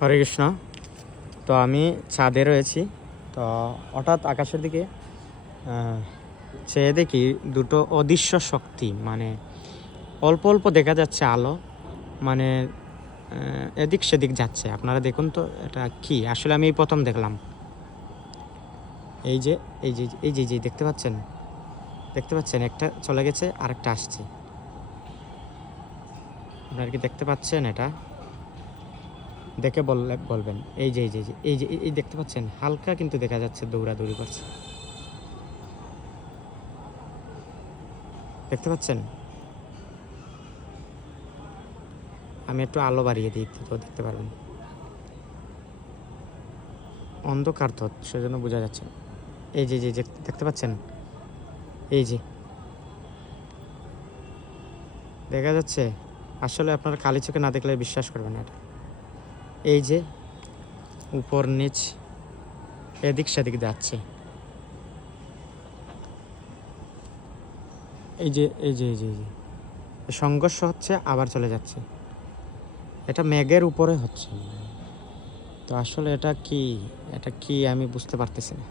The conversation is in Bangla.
হরে কৃষ্ণ। তো আমি ছাদে রয়েছি। তো হঠাৎ আকাশের দিকে চেয়ে দেখি দুটো অদৃশ্য শক্তি, মানে অল্প অল্প দেখা যাচ্ছে আলো, মানে এদিক সেদিক যাচ্ছে। আপনারা দেখুন তো এটা কি, আসলে আমি এই প্রথম দেখলাম। এই যে এই যে এই যে দেখতে পাচ্ছেন একটা চলে গেছে, আরেকটা আসছে। আপনারা কি দেখতে পাচ্ছেন? এটা দেখে বলবেন। এই দেখতে পাচ্ছেন, হালকা কিন্তু দেখা যাচ্ছে দৌড়াদৌড়ি করছে। দেখতে পাচ্ছেন? আমি একটু আলো বাড়িয়ে দিই তো দেখতে পারবেন। অন্ধকার তো সেজন্য বোঝা যাচ্ছে। এই যে দেখতে পাচ্ছেন? এই যে দেখা যাচ্ছে। আসলে আপনারা খালি চোখে না দেখলে বিশ্বাস করবেন না এটা। এই যে উপর নিচ এদিক সেদিক যাচ্ছে। এই যে সংঘর্ষ হচ্ছে, আবার চলে যাচ্ছে। এটা মেঘের উপরে হচ্ছে। তো আসলে এটা কি আমি বুঝতে পারতেছি না।